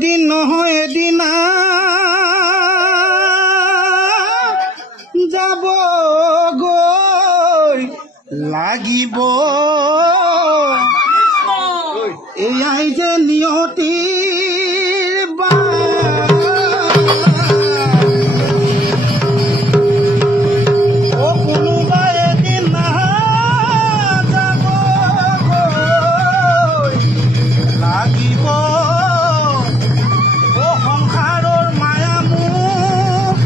এদিন নহয় এদিন যাব গৈ লাগিব এয়াই যে নিয়তিৰ কোনোবা এদিন যাব গৈ লাগিব সংসাৰৰ মায়া মোক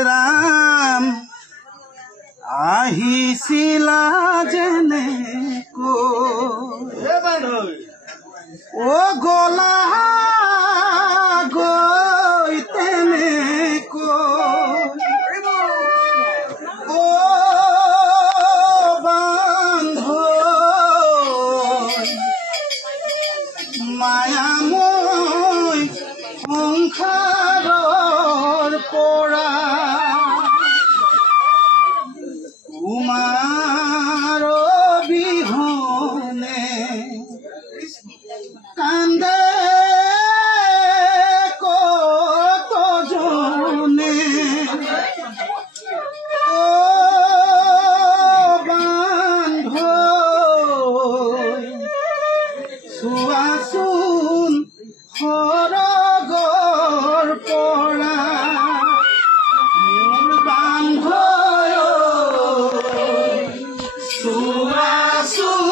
ৰাম আহিছিলা যেনেকৈ গলা গৈ তেনেকৈ বান্ধ মায়াময় সংসাৰৰ পৰা তোমাৰ বিহনে কান্দে কত জনে বান্ধ চোৱাচোন সৰগৰ পৰা মোৰ বান্ধ চোৱাচোন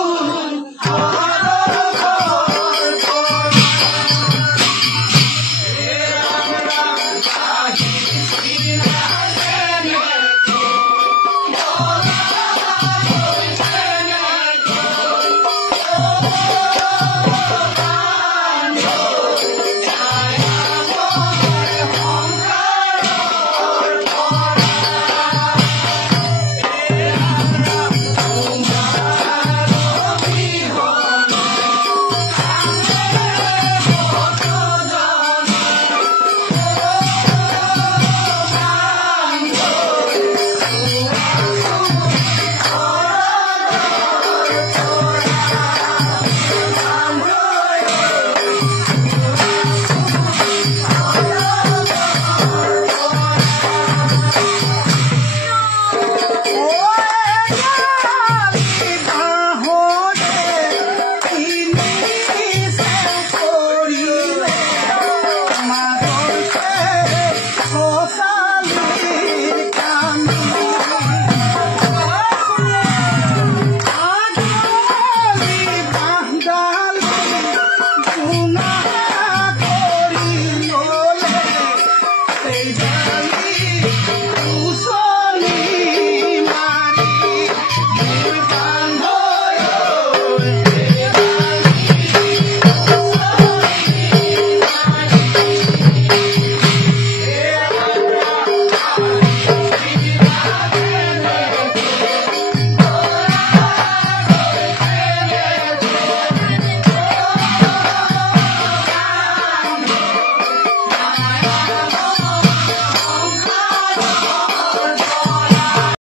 Una